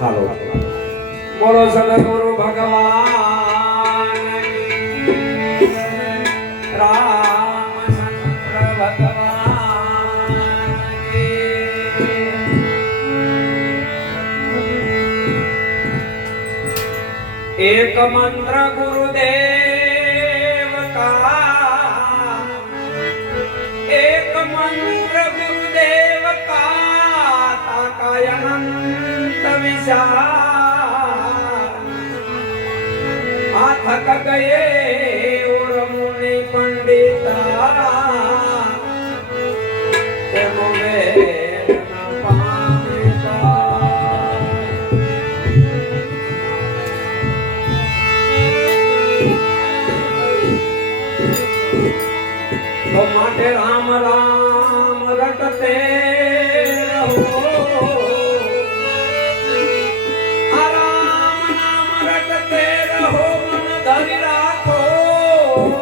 હાલો બોલો સદગુરુ ભગવાન રામચંદ્ર ભગવાન એક મંત્ર ગુરુદેવ કા એક મંત્ર ગુરુદેવ કા તાકાય અનંત વિશાલ આ થક ગયે ઓર મુનિ પંડિતા તે મોવે तो माटे राम राम रटते रहो राम नाम रटते रहो मन धरि राखो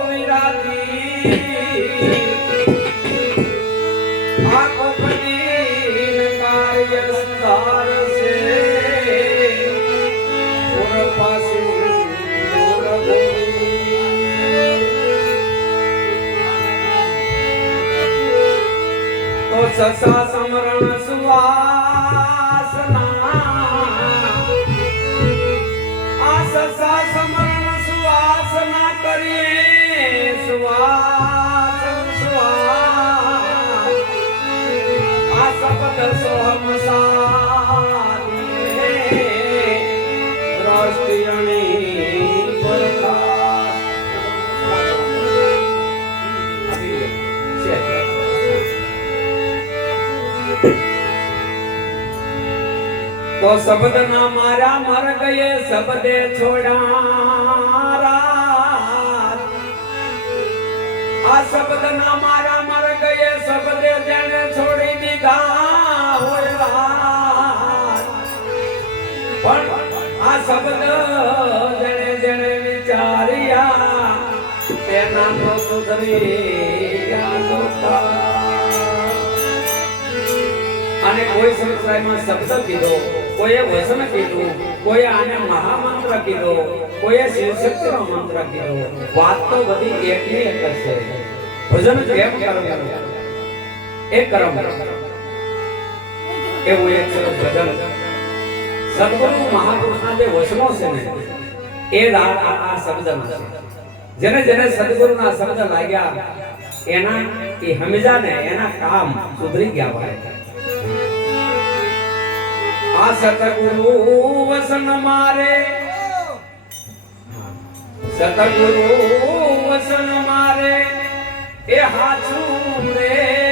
विरागी आँखों कठिन कार्य संसार से पासी ससा समरण सुवासना आ ससा समरण सुवासना करिए सुवासन सुवास आ शपथ सोहम साधे दृष्टियणी तो शब्द ना मारा मर गए शब्दे छोड़ा आ शब्द ना मारा मर गए शब्दे जने छोड़ी दिखा आ शब्द जने जने विचारिया तेना तो सुधरी અને કોઈ સંપ્રદાયમાં શબ્દ કીધો કોઈએ વચન કીધું કોઈએ આને મહામંત્ર કીધો કોઈએ શિવશક્તિનો મંત્ર કીધો વાત તો બધી એકની એક છે ભજન કેમ કરવું એ કરમ એવું એક સરસ ભજન સદગુરુ મહાપુરુષના જે વચનો છે ને એ આ શબ્દમાં છે જેને જેને સદગુરુના શબ્દ લાગ્યા એના એ હંમેશા ને એના કામ સુધરી ગયા ભાઈ आ सतगुरु वसन मारे सतगुरु वसन मारे ए हाथू रे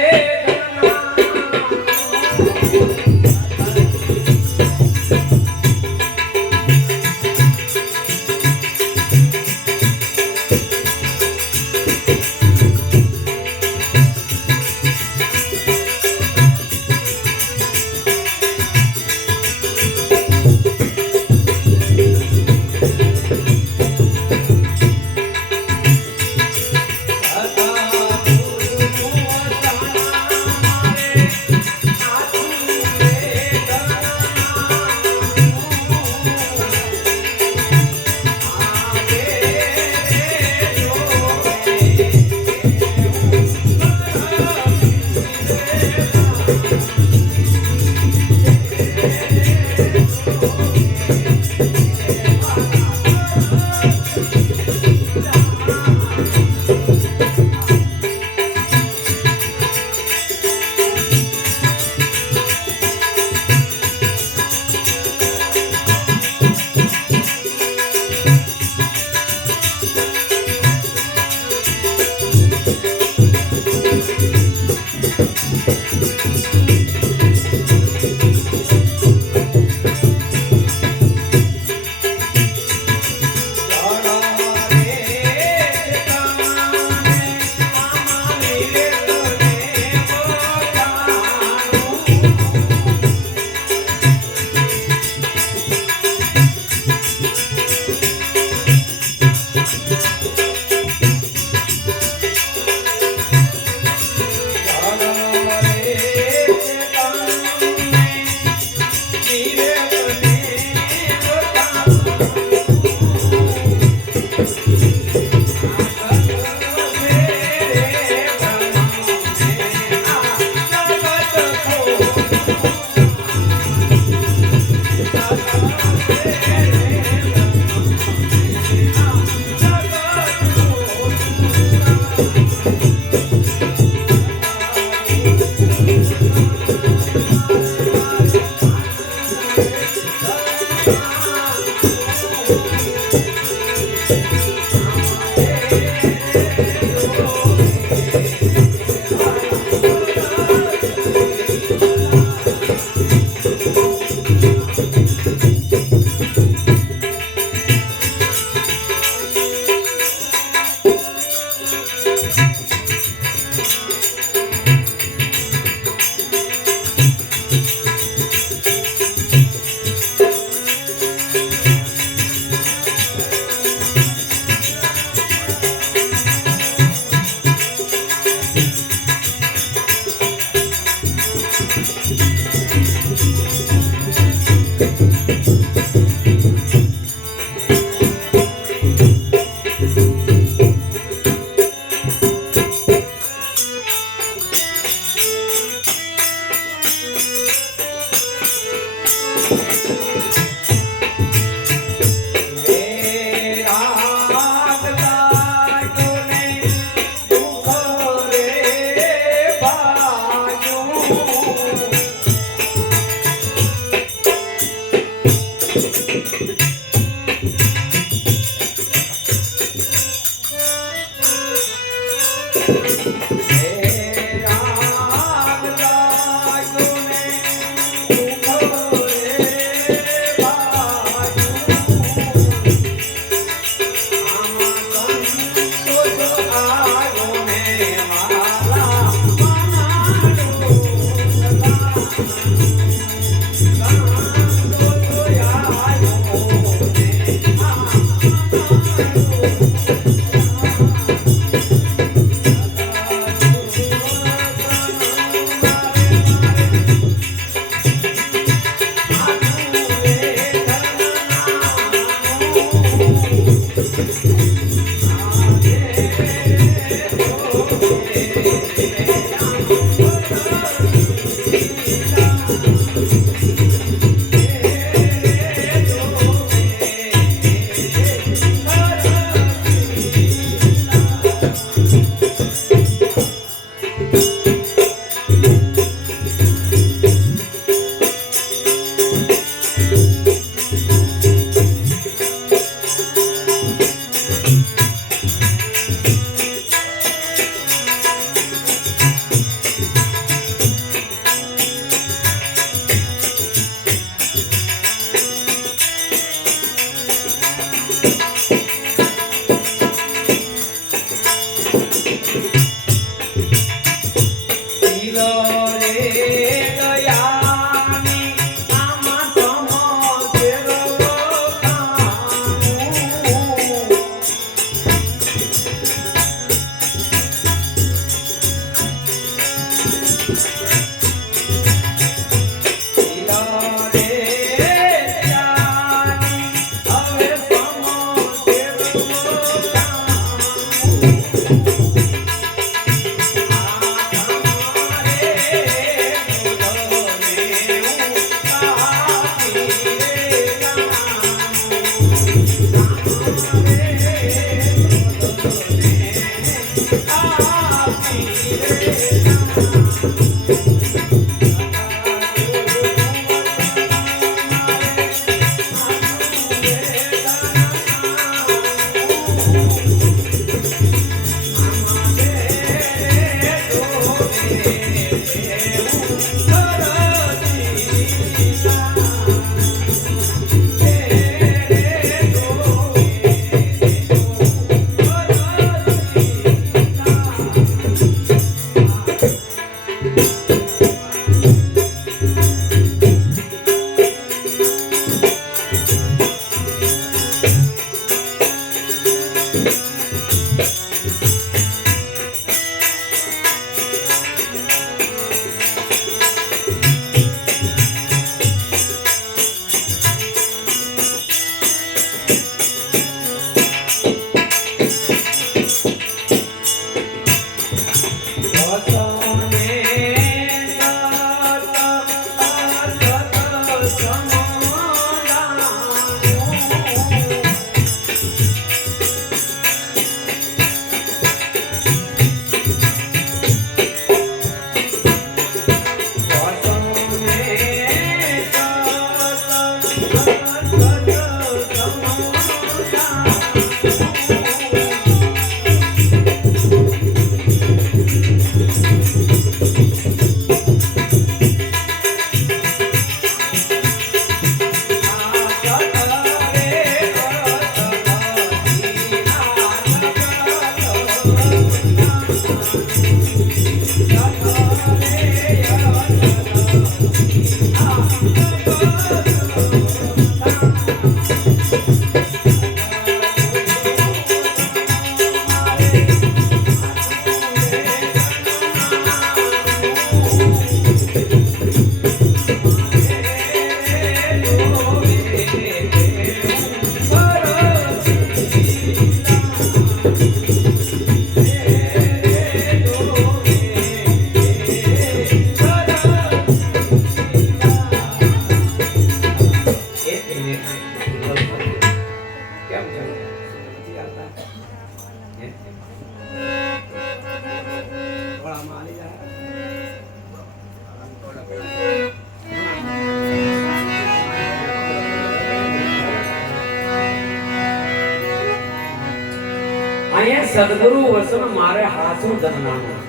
અહીંયા સદગુરુ વસન મારે હાસું ધનનાનું.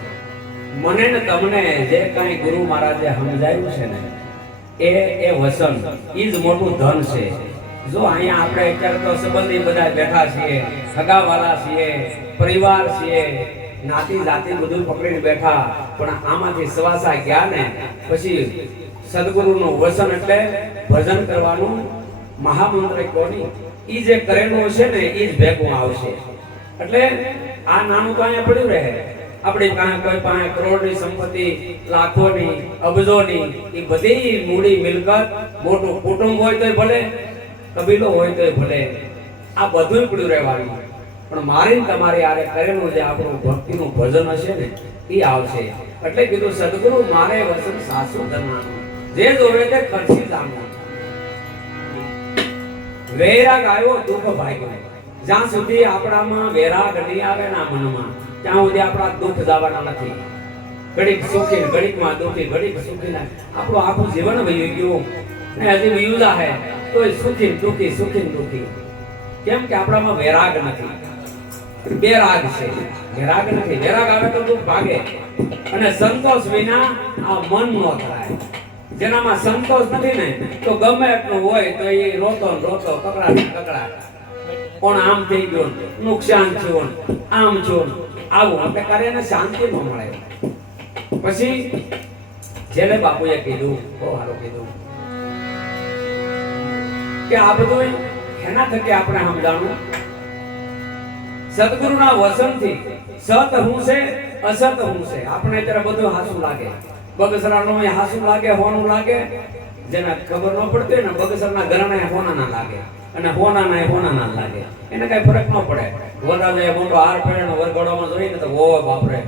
મને ને તમને જે કાંઈ ગુરુ મહારાજે સમજાયું છે ને એ વસન ઈ જ મોટું ધન છે. જો અહીંયા આપણે અત્યારે તો સંબંધી બધા બેઠા છીએ, સગાવાલા છીએ, પરિવાર છીએ, નાતી જાતિ બધું પકડીને બેઠા, પણ આમાંથી સવાસા ગયા ને પછી સદગુરુનું વસન એટલે ભજન કરવાનું મહામંત્ર કોની ઈ જે કરેલું છે ને ઈ જ ભેગું આવશે. એટલે આ નાનું તો અહીંયા પડ્યું રહે. આપણી પાસે કોઈ પાસે કરોડની સંપત્તિ, લાખોની, અબજોની, એ બધી મૂડી મિલકત, મોટું કુટુંબ હોય તોય ભલે, કબીલો હોય તોય ભલે, આ બધું પડ્યું રહેવાનું, પણ મારી તમારી આરે કરેલું જે આપણું ભક્તિનું ભજન હશે ને એ આવશે. એટલે કીધું સદગુરુ મારે વસન સાસુ ધનનાનું, જે જોવે તે ખર્ચી જાણવું. વૈરાગ આવ્યો દુઃખ ભાગ્યો. જ્યાં સુધી આપણામાં વૈરાગ નહીં આવે ના મનમાં, ત્યાં સુધી આપણા દુઃખ જવાના નથી. ઘડીક સુખી, ઘડીકમાં દુઃખી, ઘડીક સુખી ના આપણું આખું જીવન વહી ગયું ને હજી વયું જાહે તોય સુખી દુઃખી, સુખી દુઃખી. કેમ કે આપણામાં વૈરાગ નથી, બેરાગ છે. વૈરાગ નથી, વૈરાગ આવે તો દુઃખ ભાગે. અને સંતોષ વિના આ મન નો થાય. જેનામાં સંતોષ નથી ને તો ગમે એટલું હોય તો એ રોતો રોતો, કકડાટ કકડાટ, પણ આમ થઈ ગયો, નુકસાન થયું, આમ થયું, આવું આપણે કરે ને શાંતિ ન મળે. પછી જેને બાપુએ કીધું, બહુ સારું કીધું કે આ બધું એના થકી આપણે સમજાણું સદગુરુના વસનથી સત હું છે, અસત હું છે. આપણે અત્યારે બધું હાસું લાગે, બગસરાનું હાસું લાગે, હોનું લાગે. જેને ખબર ન પડતી ને બગસરના ઘરના હોના ના લાગે અને હોના ના લાગે, એને કઈ ફરક ન પડે. વરાજે મોટો હાર પહેરેનો વરઘોડામાં જોઈને તો ઓ બાપરે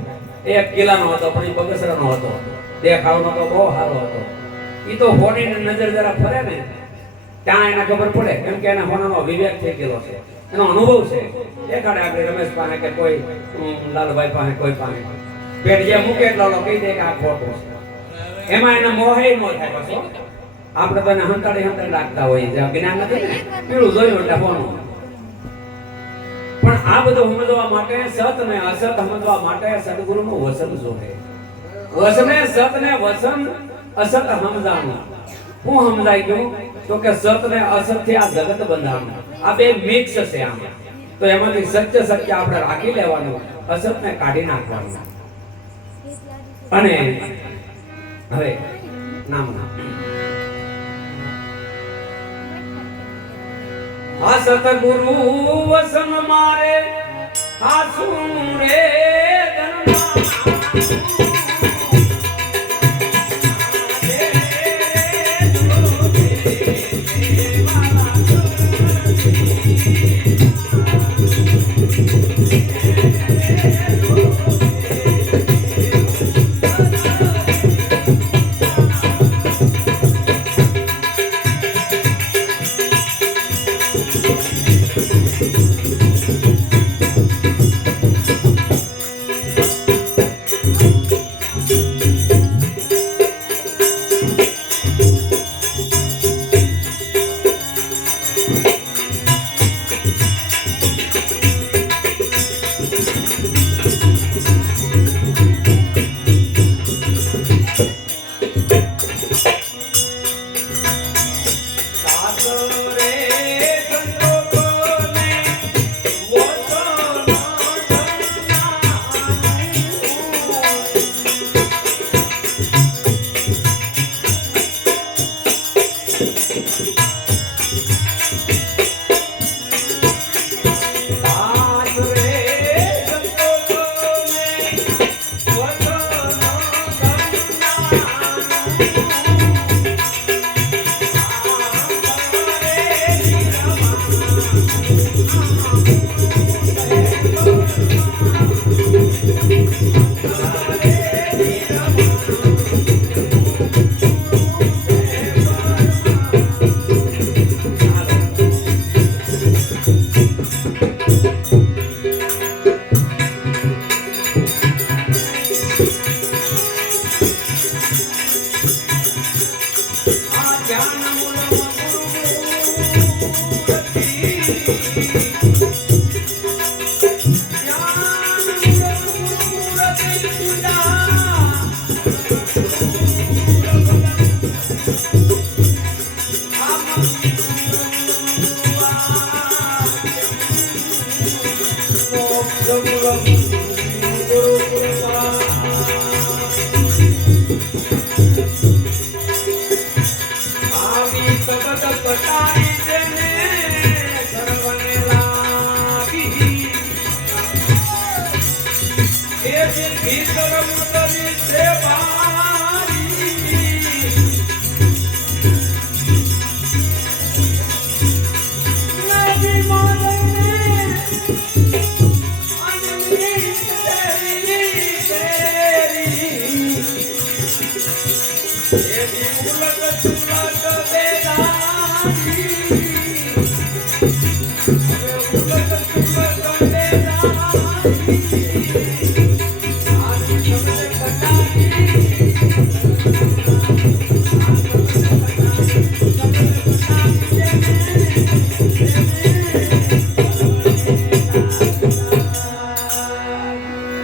1 કિલાનો હતો, પણ એ બગસરાનો હતો, દેખાવનો તો બહુ સારો હતો. એ તો હોની નજર જરા ફરે ને ત્યાં એને ખબર પડે, કેમ કે એના હોનાનો વિવેક થઈ ગયેલો છે, એનો અનુભવ છે. દેખાડે આપણે રમેશ પાસે કે કોઈ લાલભાઈ પાસે, કોઈ પાસે પેટ જે મૂકે એટલો કહી દે કે આ ખોટું છે. એમાં એને મોહે ન થાય. પાછો આપણે તો એને હંતાડી રાખતા હોઈએ, જે જ્ઞાન નથી ને પીળું જોયું એટલે હોનું. પણ આ બધું સમજવા માટે, સત ને અસત સમજવા માટે સદગુરુનું વસન જોવે. વસને સત ને વસન અસત સમજાણું. હું સમજાઈ ગયું તો કે સત ને અસત થી આ જગત બંધાણું. આ બે મિક્સ છે આમાં. તો એમાંથી સત્ય સત્ય આપણે રાખી લેવાનું, અસત ને કાઢી નાખવાનું. અને હવે નામ આ સતગુરુ વસન મારે હાસું રે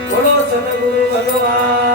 બોલો સદગુરુ ભગવાન